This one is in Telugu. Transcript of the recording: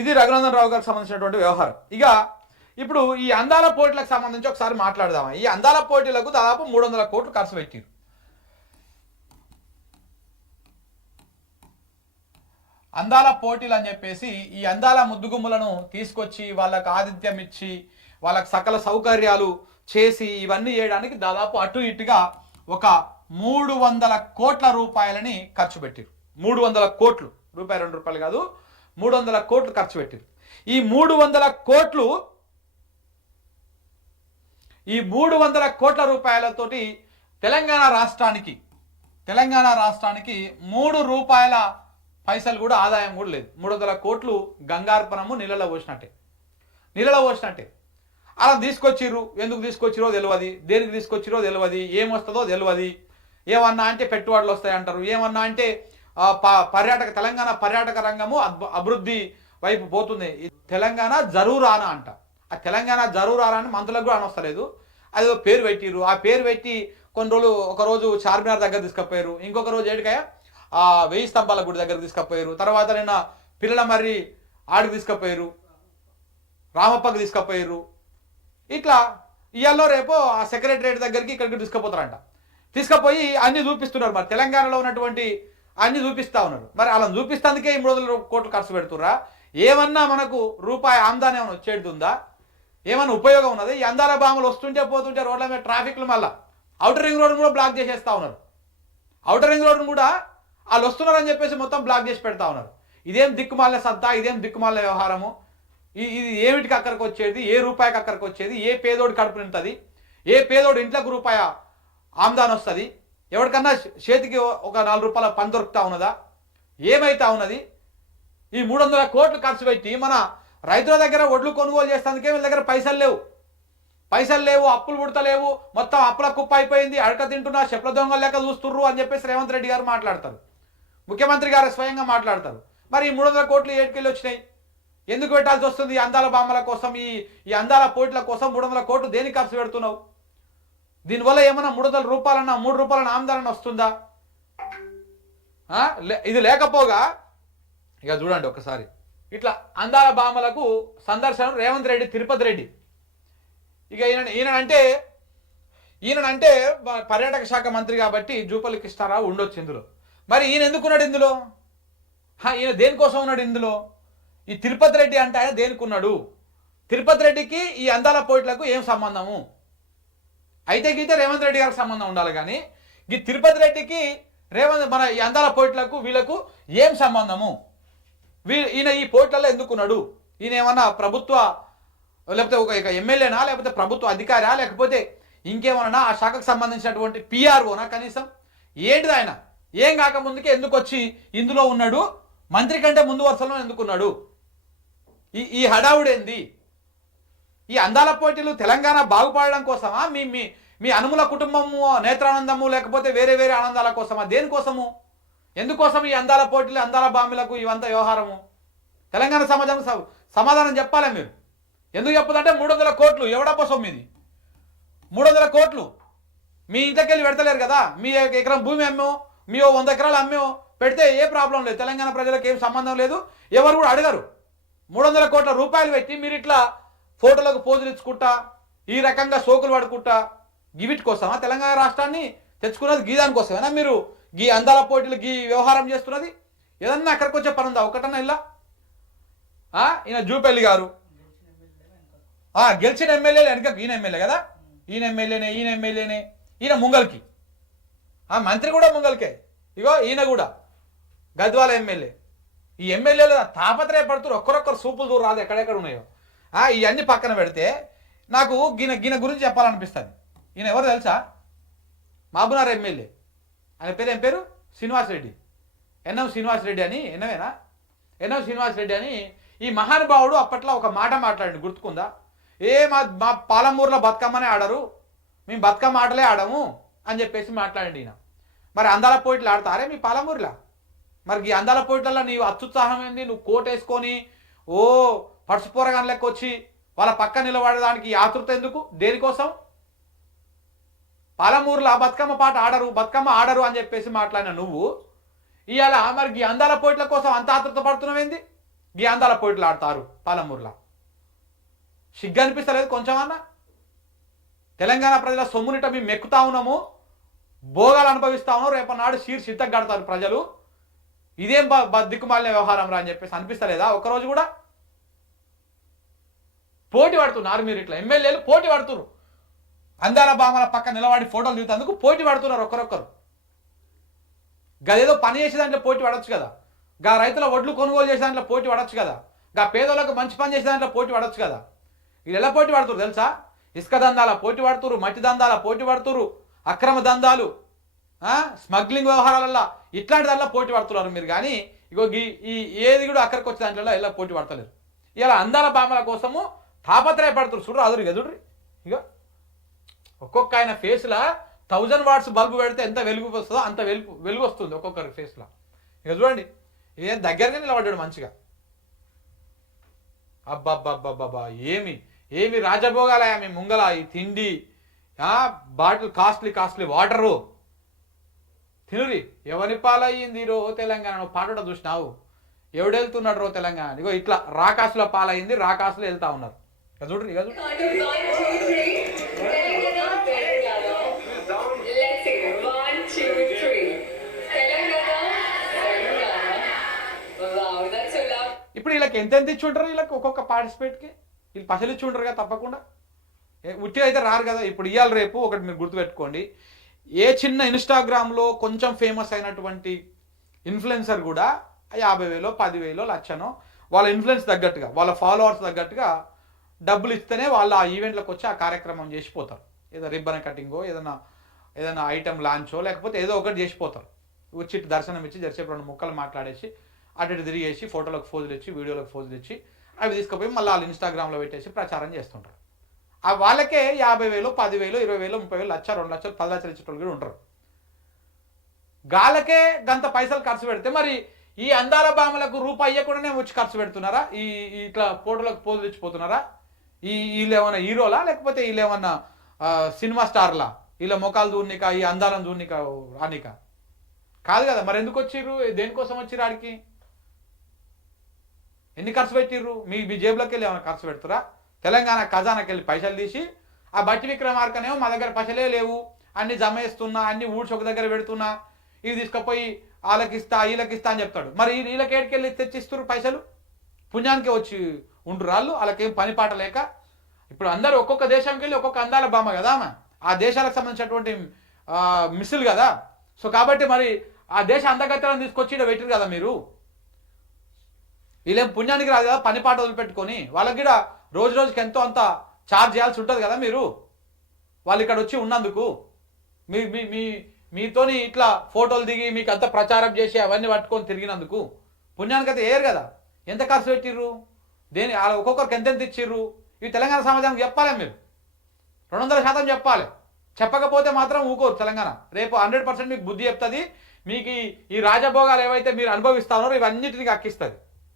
ఇది రఘునందన్ రావు గారికి సంబంధించినటువంటి వ్యవహారం. ఇక ఇప్పుడు ఈ అందాల పోటీలకు సంబంధించి ఒకసారి మాట్లాడదామా. ఈ అందాల పోటీలకు దాదాపు 300 కోట్లు ఖర్చు పెట్టారు. అందాల పోటీలు అని చెప్పేసి ఈ అందాల ముద్దుగుమ్మలను తీసుకొచ్చి వాళ్ళకు ఆతిథ్యం ఇచ్చి వాళ్ళకు సకల సౌకర్యాలు చేసి ఇవన్నీ చేయడానికి దాదాపు అటు ఇటుగా ఒక 300 కోట్ల రూపాయలని ఖర్చు పెట్టారు. 300 కోట్లు రూపాయి, 2 రూపాయలు కాదు, 300 కోట్లు ఖర్చు పెట్టారు. ఈ 300 కోట్ల రూపాయలతోటి తెలంగాణ రాష్ట్రానికి 3 రూపాయల పైసలు కూడా ఆదాయం కూడా లేదు. 300 కోట్లు గంగార్పణము నీళ్ళలో పోసినట్టే. అలా తీసుకొచ్చిర్రు. ఎందుకు తీసుకొచ్చిరో తెలియదు, దేనికి తీసుకొచ్చిరో తెలియదు, ఏమొస్తుందో తెలియదు. ఏమన్నా అంటే పెట్టుబడులు వస్తాయంటారు, ఏమన్నా అంటే తెలంగాణ పర్యాటక రంగము అభివృద్ధి వైపు పోతుంది. తెలంగాణ జరూరానా అంట. ఆ తెలంగాణ జరూరానా అని మంత్రులకు కూడా అనొస్తలేదు. అది పేరు పెట్టిర్రు. ఆ పేరు పెట్టి కొన్ని రోజులు, ఒకరోజు చార్మినార్ దగ్గర తీసుకుపోయారు, ఇంకొక రోజు ఏడికాయ 1000 స్తంభాల గుడి దగ్గర తీసుకుపోయారు, తర్వాత నిన్న పిల్లల మర్రి ఆడికి తీసుకుపోయారు, రామప్పకి తీసుకుపోయారు. ఇట్లా ఇవాళ రేపు ఆ సెక్రటరేట్ దగ్గరికి ఇక్కడికి తీసుకుపోతారంట. తీసుకుపోయి అన్ని చూపిస్తున్నారు. మరి తెలంగాణలో ఉన్నటువంటి అన్ని చూపిస్తా ఉన్నారు. మరి అలా చూపిస్తందుకే 300 కోట్లు ఖర్చు పెడుతుర్రా? ఏమన్నా మనకు రూపాయి ఆమ్దాని ఏమైనా వచ్చేది ఉందా? ఏమన్నా ఉపయోగం ఉన్నది? ఈ అందాల బామలు వస్తుంటే పోతుంటే రోడ్ల మీద ట్రాఫిక్లు మళ్ళీ ఔటర్ రింగ్ రోడ్ను కూడా బ్లాక్ చేసేస్తా ఉన్నారు. ఔటర్ రింగ్ రోడ్ను కూడా వాళ్ళు వస్తున్నారని చెప్పేసి మొత్తం బ్లాక్ చేసి పెడతా ఉన్నారు. ఇదేం దిక్కుమాలిన సత్తా, ఇదేం దిక్కుమాలిన వ్యవహారము? ఇది ఏమిటికి అక్కడికి వచ్చేది? ఏ రూపాయికి అక్కడికి వచ్చేది? ఏ పేదోడి కడుపు నింటుంది? ఏ పేదోడు ఇంట్లోకి రూపాయి ఆమ్దాని వస్తుంది? ఎవరికన్నా చేతికి ఒక 4 రూపాయల పని దొరుకుతా ఉన్నదా? ఏమైతా ఉన్నది? ఈ 300 కోట్లు ఖర్చు పెట్టి మన రైతుల దగ్గర ఒడ్లు కొనుగోలు చేసేందుకే వీళ్ళ దగ్గర పైసలు లేవు, అప్పులు పుడతలేవు, మొత్తం అప్పుల కుప్ప అయిపోయింది, అడక తింటున్నా, చెప్పుల దొంగలు లెక్క చూస్తుర్రు అని చెప్పేసి రేవంత్ రెడ్డి గారు మాట్లాడతారు, ముఖ్యమంత్రి గారు స్వయంగా మాట్లాడతారు. మరి ఈ 300 కోట్లు ఏటికెళ్ళి వచ్చినాయి? ఎందుకు పెట్టాల్సి వస్తుంది? ఈ అందాల బామ్మల కోసం, ఈ అందాల పోటీల కోసం 300 కోట్లు దేనికి ఖర్చు పెడుతున్నావు? దీనివల్ల ఏమన్నా 300 రూపాయలన్నా 3 రూపాయల ఆమ్దాని వస్తుందా? ఇది లేకపోగా ఇక చూడండి ఒకసారి, ఇట్లా అందాల బామ్మలకు సందర్శనం రేవంత్ రెడ్డి, తిరుపతి రెడ్డి. ఇక ఈయనంటే పర్యాటక శాఖ మంత్రి కాబట్టి జూపల్లి కృష్ణారావు ఉండొచ్చు ఇందులో. మరి ఈయన ఎందుకున్నాడు ఇందులో? ఈయన దేనికోసం ఉన్నాడు ఇందులో? ఈ తిరుపతి రెడ్డి అంటే ఆయన దేనికున్నాడు? తిరుపతి రెడ్డికి ఈ అందాల పోటీలకు ఏం సంబంధము? అయితే గీతే రేవంత్ రెడ్డి గారికి సంబంధం ఉండాలి, కానీ ఈ తిరుపతి రెడ్డికి మన ఈ అందాల పోటీలకు వీళ్ళకు ఏం సంబంధము? ఈయన ఈ పోటీలలో ఎందుకున్నాడు? ఈయన ఏమన్నా ప్రభుత్వ, లేకపోతే ఒక ఎమ్మెల్యేనా, లేకపోతే ప్రభుత్వ అధికారా, లేకపోతే ఇంకేమన్నా ఆ శాఖకు సంబంధించినటువంటి పిఆర్ఓనా? కనీసం ఏంటిది? ఆయన ఏం కాకముందుకే ఎందుకు వచ్చి ఇందులో ఉన్నాడు? మంత్రి కంటే ముందు వరుసలో ఎందుకున్నాడు? ఈ హడావుడేంది? ఈ అందాల పోటీలు తెలంగాణ బాగుపడడం కోసమా? మీ అనుముల కుటుంబము నేత్రానందము, లేకపోతే వేరే వేరే ఆనందాల కోసమా? దేనికోసము? ఎందుకోసం ఈ అందాల పోటీలు, అందాల బామిలకు ఇవంతా వ్యవహారము? తెలంగాణ సమాజం సమాధానం చెప్పాలి మీరు. ఎందుకు చెప్పదంటే 300 కోట్లు ఎవడపోసం మీది? 300 కోట్లు మీ ఇంటికెళ్ళి పెడతలేరు కదా. మీ ఎకరం భూమి అమ్మో, మీ 100 ఎకరాలు అమ్మో పెడితే ఏ ప్రాబ్లం లేదు, తెలంగాణ ప్రజలకు ఏం సంబంధం లేదు, ఎవరు కూడా అడగరు. 300 కోట్ల రూపాయలు పెట్టి మీరు ఇట్లా ఫోటోలకు పోజులు ఇచ్చుకుంటా, ఈ రకంగా సోకులు పడుకుంటా, గివిటి కోసమా తెలంగాణ రాష్ట్రాన్ని తెచ్చుకున్నది? గీదాని కోసమేనా మీరు గీ అందాల పోటీలు గీ వ్యవహారం చేస్తున్నది? ఏదన్నా అక్కడికి వచ్చే పని ఉందా? ఒకటన్నా ఇలా ఈయన జూపల్లి గారు గెలిచిన ఎమ్మెల్యేలు వెనక, ఈయన ఎమ్మెల్యే కదా, ఈయన ఎమ్మెల్యేనే, ఈయన ముంగల్కి, మంత్రి కూడా ముంగల్కే. ఇగో ఈయన కూడా గద్వాల ఎమ్మెల్యే. ఈ ఎమ్మెల్యేలు తాపత్రయపడుతున్నారు, ఒక్కరొక్కరు సూపులు దూరం రాదు ఎక్కడెక్కడ ఉన్నాయో. ఇవన్నీ పక్కన పెడితే నాకు గిన గురించి చెప్పాలనిపిస్తుంది. ఈయన ఎవరు తెలుసా? మహబూబ్నగర్ ఎమ్మెల్యే. ఆయన పేరు ఏం పేరు? శ్రీనివాసరెడ్డి, ఎన్ఎం శ్రీనివాసరెడ్డి అని. ఎన్ఎం శ్రీనివాసరెడ్డి అని ఈ మహానుభావుడు అప్పట్లో ఒక మాట మాట్లాడండి, గుర్తుకుందా? మా పాలమూరులో బతుకమ్మనే ఆడరు, మేము బతుకమ్మ ఆటలే ఆడము అని చెప్పేసి మాట్లాడండి ఈయన. మరి అందాల పోటీలు ఆడతారే మీ పాలమూరులో? మరి ఈ అందాల పోటీలలో నీవు అత్యుత్సాహం ఏంది? నువ్వు కోట్ వేసుకొని పడుచుపోరగాని లెక్క వచ్చి వాళ్ళ పక్క నిలబడడానికి ఆతృత ఎందుకు? దేనికోసం? పాలమూరులో బతుకమ్మ ఆడరు అని చెప్పేసి మాట్లాడిన నువ్వు ఇవాళ మరి ఈ అందాల పోటీల కోసం అంత ఆతృత పడుతున్నావేంది? ఈ అందాల పోటీలు ఆడతారు పాలమూరులో. సిగ్గు అనిపిస్తలేదు కొంచెం అన్న? తెలంగాణ ప్రజల సొమ్మునిట మేము మెక్కుతా ఉన్నాము, భోగాలు అనుభవిస్తా ఉన్నాం, రేపన్నాడు సిద్ధం కడతారు ప్రజలు, ఇదేం దిక్కుమాలిన వ్యవహారం రా అని చెప్పేసి అనిపిస్తలేదా? ఒకరోజు కూడా పోటీ పడుతున్నారు మీరు. ఇట్లా ఎమ్మెల్యేలు పోటీ పడుతున్నారు, అందాల బామల పక్క నిలబడి ఫోటోలు దిగుతందుకు పోటీ పడుతున్నారు ఒకరొకరు. గదేదో పని చేసే దాంట్లో పోటీ పడవచ్చు కదా, గా రైతుల ఒడ్లు కొనుగోలు చేసే దాంట్లో పోటీ పడవచ్చు కదా, గా పేదలకు మంచి పని చేసే దాంట్లో పోటీ పడవచ్చు కదా. వీళ్ళు ఎలా పోటీ పడుతురు తెలుసా? ఇసుక దందాల పోటీ పడుతురు, మట్టి దందాల పోటీ పడుతురు, అక్రమ దందాలు, స్మగ్లింగ్ వ్యవహారాలల్లో ఇట్లాంటిదల్లా పోటీ పడుతున్నారు మీరు. కానీ ఇగో ఈ ఏది కూడా అక్కడికి వచ్చే దాంట్లో ఎలా పోటీ పడతలేరు. ఇలా అందాల బామల కోసము తాపత్రయపడుతురు. చూడరు అదురు ఎదురు ఇక ఒక్కొక్క ఆయన ఫేస్లో 1000 వాట్స్ బల్బు పెడితే ఎంత వెలుగు వస్తుందో అంత వెలుగు వస్తుంది ఒక్కొక్కరి ఫేస్లో. ఇక చూడండి, ఏం దగ్గరగా నిలబడ్డాడు మంచిగా. అబ్బబ్బబ్బబ్బబ్బా, ఏమి రాజభోగాలయా మీ ముంగల. ఈ తిండి, బాటిల్ కాస్ట్లీ వాటరు తినురి. ఎవరి పాలయ్యింది రో తెలంగాణ పాట చూసినావు? ఎవడెళ్తున్నాడు రో తెలంగాణ? ఇగో ఇట్లా రాకాసులో పాలయ్యింది, రాకాసులో వెళ్తా ఉన్నారు. ఇక చూడ్రి, ఇక చూడు. ఇప్పుడు వీళ్ళకి ఎంత ఇచ్చి ఉంటారు? వీళ్ళకి ఒక్కొక్క పార్టిసిపేట్కి వీళ్ళు పైసలు ఇచ్చి ఉంటారు కదా తప్పకుండా. ఉట్టి అయితే రారు కదా. ఇప్పుడు ఇవాళ రేపు ఒకటి మీరు గుర్తుపెట్టుకోండి, ఏ చిన్న ఇన్స్టాగ్రామ్లో కొంచెం ఫేమస్ అయినటువంటి ఇన్ఫ్లుయెన్సర్ కూడా 50,000, 10,000, లక్షనో వాళ్ళ ఇన్ఫ్లుయెన్స్ తగ్గట్టుగా, వాళ్ళ ఫాలోవర్స్ తగ్గట్టుగా డబ్బులు ఇస్తేనే వాళ్ళు ఆ ఈవెంట్లకు వచ్చి ఆ కార్యక్రమం చేసిపోతారు. ఏదో రిబ్బన్ కటింగో, ఏదైనా ఐటమ్ లాంచో, లేకపోతే ఏదో ఒకటి చేసిపోతారు. వచ్చి దర్శనం ఇచ్చి జరిసేపు 2 ముక్కలు మాట్లాడేసి అటు ఇటు తిరిగేసి ఫోటోలకు ఫోజులు ఇచ్చి, వీడియోలకు ఫోజులు ఇచ్చి అవి తీసుకుపోయి మళ్ళీ వాళ్ళు ఇన్స్టాగ్రామ్లో పెట్టేసి ప్రచారం చేస్తుంటారు. ఆ వాళ్ళకే 50,000, 10,000, 20,000, 30,000, లక్ష, 2 లక్షలు, 10 లక్షలు ఇచ్చేటోళ్ళు కూడా ఉంటారు. గాలకే గంత పైసలు ఖర్చు పెడితే మరి ఈ అందాల బామలకు రూపాయి ఇవ్వకుండానే వచ్చి ఖర్చు పెడుతున్నారా? ఇట్లా ఫోటోలకు పోజులు ఇచ్చిపోతున్నారా? వీళ్ళు ఏమన్నా హీరోలా, లేకపోతే వీళ్ళు ఏమన్నా సినిమా స్టార్లా? వీళ్ళ మొఖాలు దూర్నిక, ఈ అందాలను దూర్నిక రానిక కాదు కదా. మరి ఎందుకు వచ్చిర్రు? దేనికోసం వచ్చిర్రు? ఆడికి ఎన్ని ఖర్చు పెట్టిర్రు? మీ జేబులోకి వెళ్ళి ఏమైనా ఖర్చు పెడుతురా? తెలంగాణ ఖజానాకి వెళ్ళి పైసలు తీసి ఆ బట్టి విక్రమార్కనేమో మా దగ్గర పైసలే లేవు, అన్ని జమ వేస్తున్నా, అన్ని ఊడ్చి ఒక దగ్గర పెడుతున్నా, ఇవి తీసుకుపోయి వీళ్ళకిస్తా అని చెప్తాడు. మరి వీళ్ళకి ఏడికెళ్ళి తెచ్చిస్తున్నారు పైసలు? పుణ్యానికి వచ్చి ఉంటురు వాళ్ళు, వాళ్ళకేం పని పాట లేక. ఇప్పుడు అందరూ ఒక్కొక్క దేశంకి వెళ్ళి ఒక్కొక్క అందాల బామ్మ కదా, ఆ దేశాలకు సంబంధించినటువంటి మిస్సులు కదా. సో కాబట్టి మరి ఆ దేశ అందగత్తెలను తీసుకొచ్చి ఇక్కడ పెట్టిరు కదా మీరు. వీళ్ళేం పుణ్యానికి రాదు కదా, పని పాట వదిలిపెట్టుకొని. వాళ్ళకి కూడా రోజుకి ఎంతో అంత ఛార్జ్ చేయాల్సి ఉంటుంది కదా మీరు, వాళ్ళు ఇక్కడ వచ్చి ఉన్నందుకు. మీతోని ఇట్లా ఫోటోలు దిగి మీకు అంత ప్రచారం చేసి అవన్నీ పట్టుకొని తిరిగినందుకు పుణ్యానికి అయితే వేయరు కదా. ఎంత ఖర్చు పెట్టిర్రు? ఒక్కొక్కరికి ఎంతెంత ఇచ్చిర్రు? ఇవి తెలంగాణ సమాజానికి చెప్పాలి మీరు, 200% చెప్పాలి. చెప్పకపోతే మాత్రం ఊకోరు తెలంగాణ. రేపు 100% మీకు బుద్ధి చెప్తుంది. మీకు ఈ రాజభోగాలు ఏవైతే మీరు అనుభవిస్తా ఉన్నారో ఇవన్నిటికి అక్కిస్తుంది.